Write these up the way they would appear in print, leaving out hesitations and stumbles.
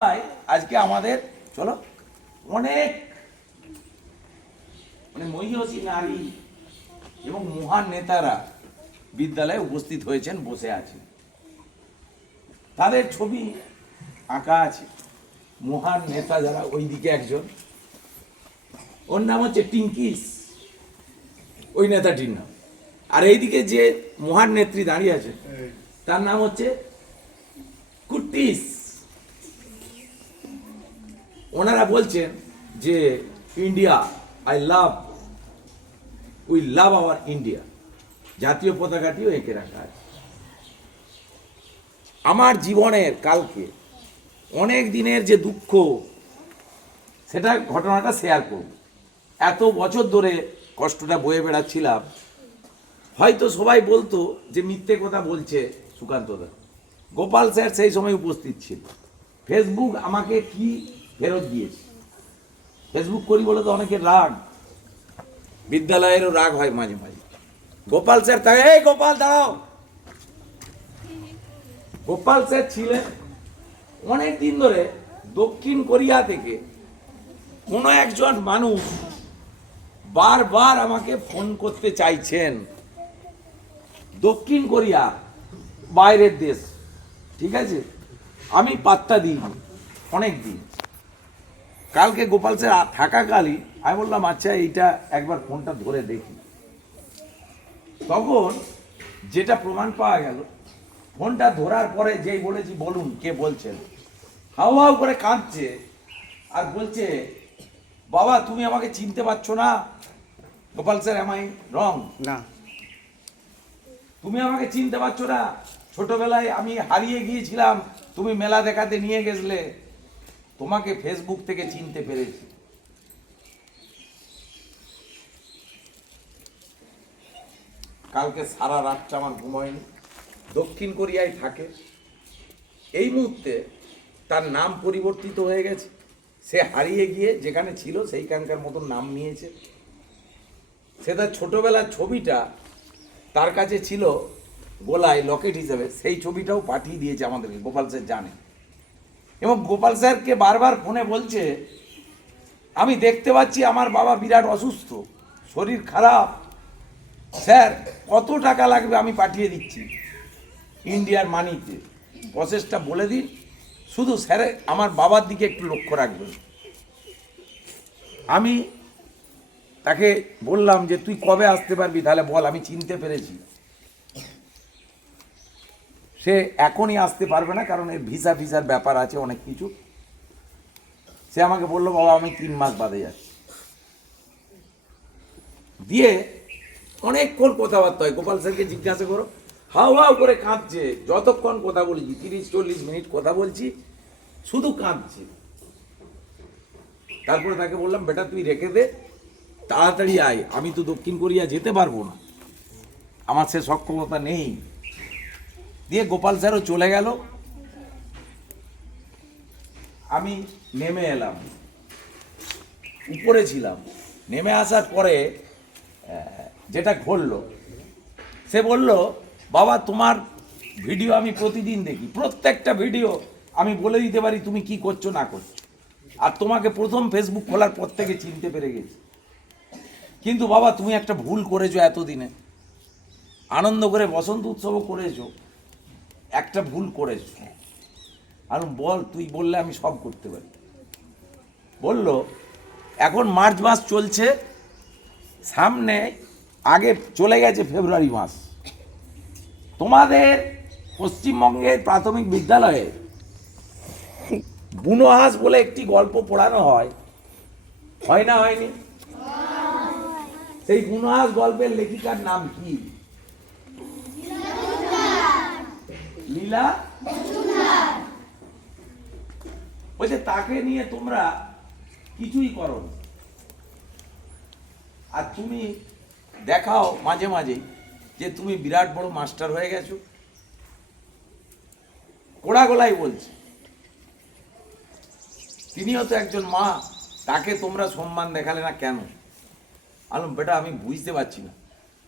আজকে আমাদের চলো অনেক মহিষী নারী এবং মহান নেতারা বিদ্যালয়ে উপস্থিত হয়েছেন, বসে আছেন। তাদের ছবি আঁকা আছে। মহান নেতা যারা, ওইদিকে একজন, ওর নাম হচ্ছে টিঙ্কিস, ওই নেতাটির নাম। আর এইদিকে যে মহান নেত্রী দাঁড়িয়ে আছে তার নাম হচ্ছে কুট্টিস। ওনারা বলছেন যে India, we love our India. জাতীয় পতাকাটিও এঁকে রাখা আছে। আমার জীবনের কালকে অনেক দিনের যে দুঃখ, সেটা ঘটনাটা শেয়ার করব। এত বছর ধরে কষ্টটা বয়ে বেড়াচ্ছিলাম। হয়তো সবাই বলতো যে মিথ্যে কথা বলছে সুকান্তদা। গোপাল স্যার সেই সময় উপস্থিত ছিল। ফেসবুক আমাকে কি ফেরত দিয়েছে। ফেসবুক করি বলে তো অনেকের রাগ, বিদ্যালয়েরও রাগ হয় মাঝে মাঝে। গোপাল স্যার তাকে, এই গোপাল দাঁড়াও। গোপাল স্যার ছিলেন অনেক দিন ধরে দক্ষিণ কোরিয়া থেকে কোনো একজন মানুষ বারবার আমাকে ফোন করতে চাইছেন। দক্ষিণ কোরিয়া বাইরের দেশ, ঠিক আছে, আমি পাত্তা দিই অনেক দিন। কালকে গোপাল স্যার থাকাকালীন আমি বললাম আচ্ছা এইটা একবার ফোনটা ধরে দেখি। তখন যেটা প্রমাণ পাওয়া গেল, ফোনটা ধরার পরে যেই বলেছি বলুন কে বলছেন, হাউ হাউ করে কাঁদছে আর বলছে, বাবা তুমি আমাকে চিনতে পারছো না? গোপাল স্যার, এম আই রং? না, তুমি আমাকে চিনতে পারছো না? ছোটবেলায় আমি হারিয়ে গিয়েছিলাম, তুমি মেলা দেখাতে নিয়ে গেছিলে, তোমাকে ফেসবুক থেকে চিনতে পেরেছি। কালকে সারা রাতটা আমার ঘুমায়নি। দক্ষিণ কোরিয়ায় থাকে। এই মুহূর্তে তার নাম পরিবর্তিত হয়ে গেছে। সে হারিয়ে গিয়ে যেখানে ছিল সেইখানকার মতন নাম নিয়েছে। সে তার ছোটবেলার ছবিটা তার কাছে ছিল গোলায় লকেট হিসাবে, সেই ছবিটাও পাঠিয়ে দিয়েছে আমাদেরকে। গোপাল স্যার জানে, এবং গোপাল স্যারকে বারবার ফোনে বলছে, আমি দেখতে পাচ্ছি আমার বাবা বিরাট অসুস্থ, শরীর খারাপ, স্যার কত টাকা লাগবে আমি পাঠিয়ে দিচ্ছি ইন্ডিয়ার মানিতে, প্রসেসটা বলে দিন, শুধু স্যার আমার বাবার দিকে একটু লক্ষ্য রাখবেন। আমি তাকে বললাম যে তুই কবে আসতে পারবি, তাহলে বল, আমি চিনতে পেরেছি। সে এখনই আসতে পারবে না, কারণ এর ভিসার ব্যাপার আছে অনেক কিছু। সে আমাকে বললো, বাবা আমি 3 মাস বাদে যাচ্ছি। দিয়ে অনেকক্ষণ কথাবার্তা হয়। গোপাল স্যারকে জিজ্ঞাসা করো, হাউ হাউ করে কাঁদছে। যতক্ষণ কথা বলেছি, 30-40 মিনিট কথা বলছি, শুধু কাঁদছে। তারপরে তাকে বললাম, বেটা তুই রেখে দে, তাড়াতাড়ি আয়, আমি তো দক্ষিণ কোরিয়া যেতে পারবো না, আমার সে সক্ষমতা নেই। দিয়ে গোপাল স্যারও চলে গেল। আমি নেমে এলাম, উপরে ছিলাম। নেমে আসার পরে যেটা ঘটলো, সে বলল, বাবা তোমার ভিডিও আমি প্রতিদিন দেখি, প্রত্যেকটা ভিডিও আমি বলে দিতে পারি তুমি কি করছো না করছো, আর তোমাকে প্রথম ফেসবুক খোলার পর থেকে চিনতে পেরে গেছি। কিন্তু বাবা তুমি একটা ভুল করেছো, এতদিনে আনন্দ করে বসন্ত উৎসবও করেছো, একটা ভুল করেছো। আর বল, তুই বললে আমি সব করতে পারি। বলল, এখন মার্চ মাস চলছে, সামনে আগে চলে গেছে ফেব্রুয়ারি মাস, তোমাদের পশ্চিমবঙ্গের প্রাথমিক বিদ্যালয়ে বুনো হাঁস বলে একটি গল্প পড়ানো হয়, হয় না হয়নি? সেই বুনো হাঁস গল্পের লেখিকার নাম কি? লীলা। বলছে তাকে নিয়ে তোমরা কিছুই করো, আর তুমি দেখাও মাঝে মাঝে যে তুমি বিরাট বড় মাস্টার হয়ে গেছো। কোড়া গলায় বলছে, তিনিও তো একজন মা, তাকে তোমরা সম্মান দেখালে না কেন? আলম, বেটা আমি বুঝতে পারছি না।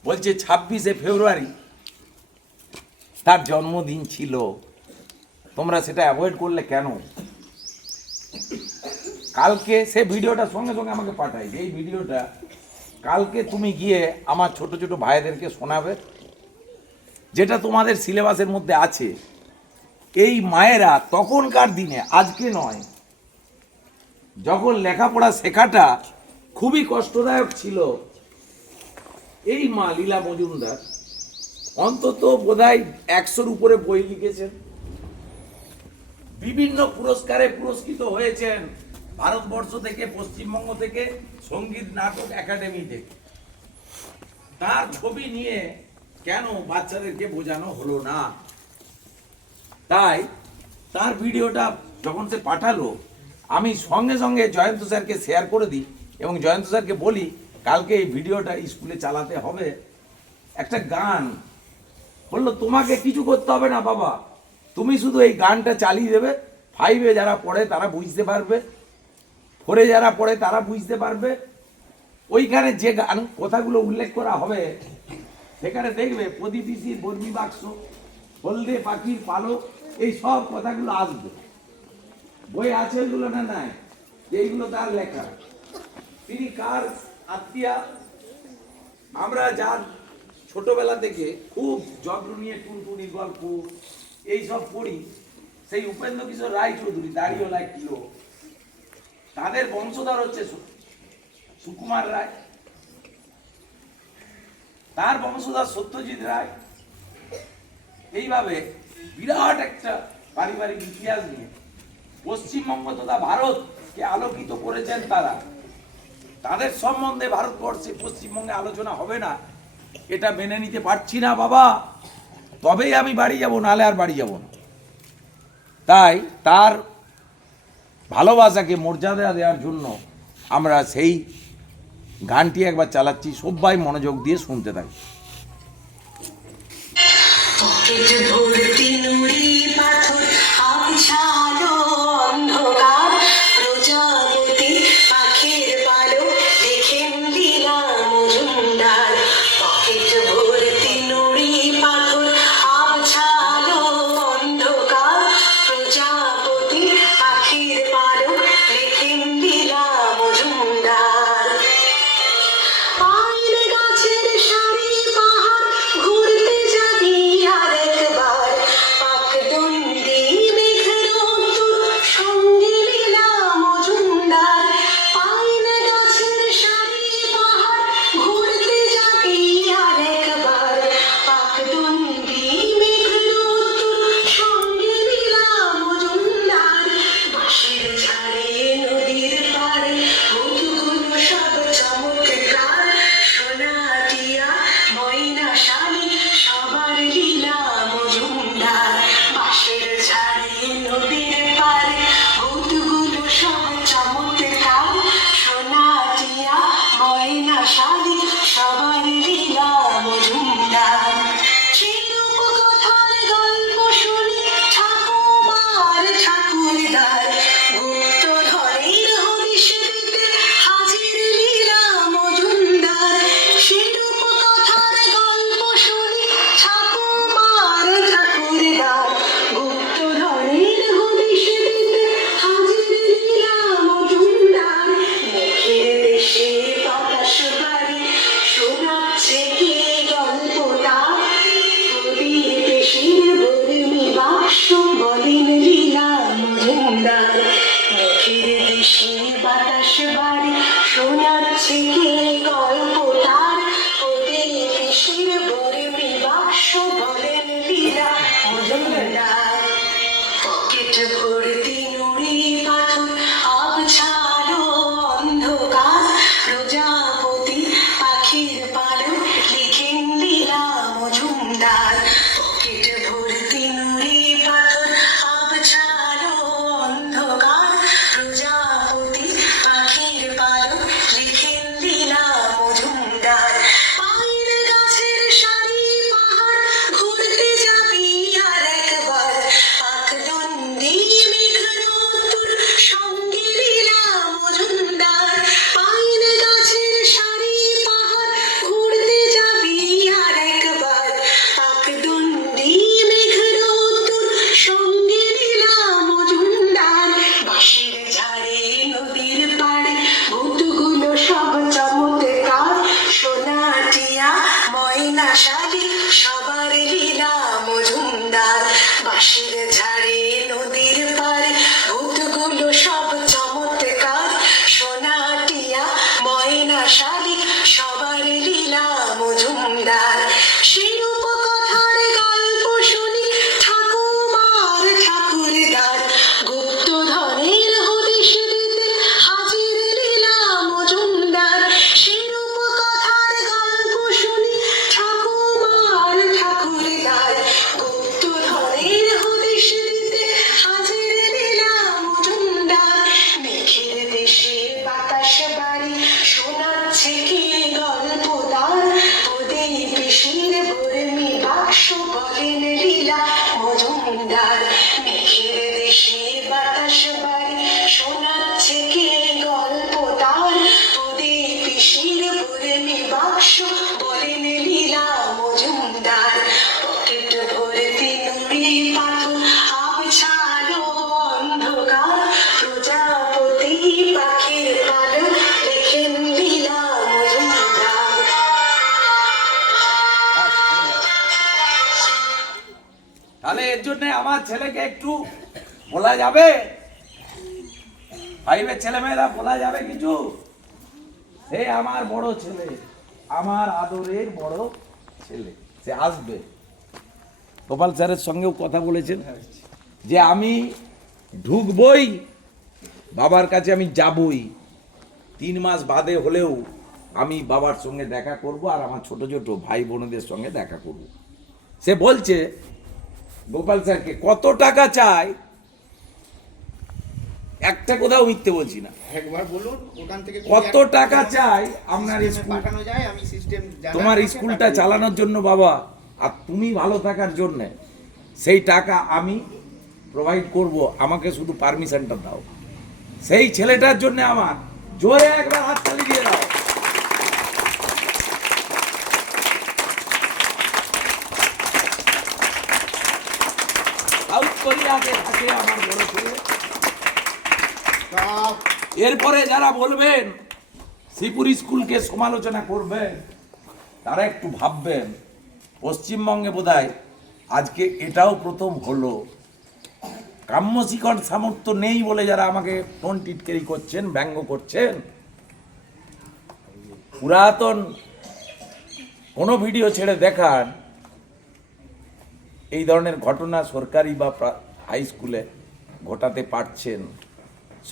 বলছে 26শে ফেব্রুয়ারি তার জন্মদিন ছিল, তোমরা সেটা অ্যাভয়েড করলে কেন? কালকে সে ভিডিওটা সঙ্গে সঙ্গে আমাকে পাঠায় যে এই ভিডিওটা কালকে তুমি গিয়ে আমার ছোট ছোট ভাইদেরকে শোনাবে, যেটা তোমাদের সিলেবাসের মধ্যে আছে। এই মায়েরা তখনকার দিনে, আজকে নয়, যখন লেখাপড়া শেখাটা খুবই কষ্টদায়ক ছিল, এই মা লীলা মজুমদার অন্তত বোধহয় 100-র উপরে বই লিখেছেন, বিভিন্ন পুরস্কারে পুরস্কৃত হয়েছেন, ভারতবর্ষ থেকে, পশ্চিমবঙ্গ থেকে, সঙ্গীত নাটক একাডেমি থেকে। তার ছবি নিয়ে কেন বাচ্চাদেরকে বোঝানো হলো না? তাই তার ভিডিওটা যখন সে পাঠালো, আমি সঙ্গে সঙ্গে জয়ন্ত স্যারকে শেয়ার করে দিই এবং জয়ন্ত স্যারকে বলি কালকে এই ভিডিওটা স্কুলে চালাতে হবে। একটা গান বললো, তোমাকে কিছু করতে হবে না বাবা, তুমি শুধু এই গানটা চালিয়ে দেবে, 5-এ যারা পড়ে তারা বুঝতে পারবে, 4-এ যারা পড়ে তারা বুঝতে পারবে। ওইখানে যে গান কথাগুলো উল্লেখ করা হবে সেখানে দেখবে প্রদীপিসির বর্মী বাক্স, হলদে পাখির পালক, এই সব কথাগুলো আসবে। বই আছে ওইগুলো না? নাই, এইগুলো তার লেখা। তিনি কার আত্মীয়া? আমরা যার ছোটবেলা থেকে খুব যত্ন নিয়ে টুনটুনি গল্প এইসব পড়ি, সেই উপেন্দ্র কিশোর রায়চৌধুরী, দাড়িওয়ালা একটি লোক, তাদের বংশধর হচ্ছে সুকুমার রায়, তার বংশধর সত্যজিৎ রায়। এইভাবে বিরাট একটা পারিবারিক ইতিহাস নিয়ে পশ্চিমবঙ্গ তথা ভারতকে আলোকিত করেছেন তারা। তাদের সম্বন্ধে ভারতবর্ষে, পশ্চিমবঙ্গে আলোচনা হবে না, এটা মেনে নিতে পারছি না বাবা। তবেই আমি বাড়ি যাব, নালে আর বাড়ি যাব না। তাই তার ভালোবাসাকে মর্যাদা দেওয়ার জন্য আমরা সেই গানটি একবার চালাচ্ছি, সবাই মনোযোগ দিয়ে শুনতে থাকি। আমার ছেলেকে একটু বলা যাবে? 5-এর ছেলেমেয়েরা বলা যাবে কিছু? সে আমার বড় ছেলে, আমার আদরের বড় ছেলে, সে আসবে। গোপাল স্যারের সঙ্গেও কথা বলেছেন যে আমি ঢুকবই, বাবার কাছে আমি যাবই, 3 মাস বাদে হলেও আমি বাবার সঙ্গে দেখা করব আর আমার ছোট ছোট ভাই বোনদের সঙ্গে দেখা করব। সে বলছে গোপাল স্যারকে কত টাকা চাই, একটা কোথাও মিথ্যে বলছি না, একবার বলুন ওখান থেকে কত টাকা চাই আপনার স্কুল পাঠানো যায়, আমি সিস্টেম তোমার স্কুলটা চালানোর জন্য বাবা, আর তুমি ভালো থাকার জন্য সেই টাকা আমি প্রোভাইড করব, আমাকে শুধু পারমিশনটা দাও। সেই ছেলেটার জন্য আমার জোরে একবার হাততালি দিয়ে দাও। সাউথ কোরিয়াতে থাকে আমার বড় ছেলে। এরপরে যারা বলবেন শ্রীপুর স্কুলকে সমালোচনা করবেন, তারা একটু ভাববেন পশ্চিমবঙ্গে বোধহয় আজকে এটাও প্রথম হলো। কাম্যশিকর সামর্থ্য নেই বলে যারা আমাকে টোন টিটকারি করছেন, ব্যঙ্গ করছেন, পুরাতন কোনো ভিডিও ছেড়ে দেখান এই ধরনের ঘটনা সরকারি বা হাই স্কুলে ঘটাতে পারছেন।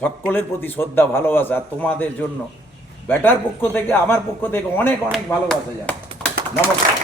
সকলের প্রতি শ্রদ্ধা, ভালোবাসা, তোমাদের জন্য ব্যাটার পক্ষ থেকে আমার পক্ষ থেকে অনেক অনেক ভালোবাসা যায়। নমস্কার।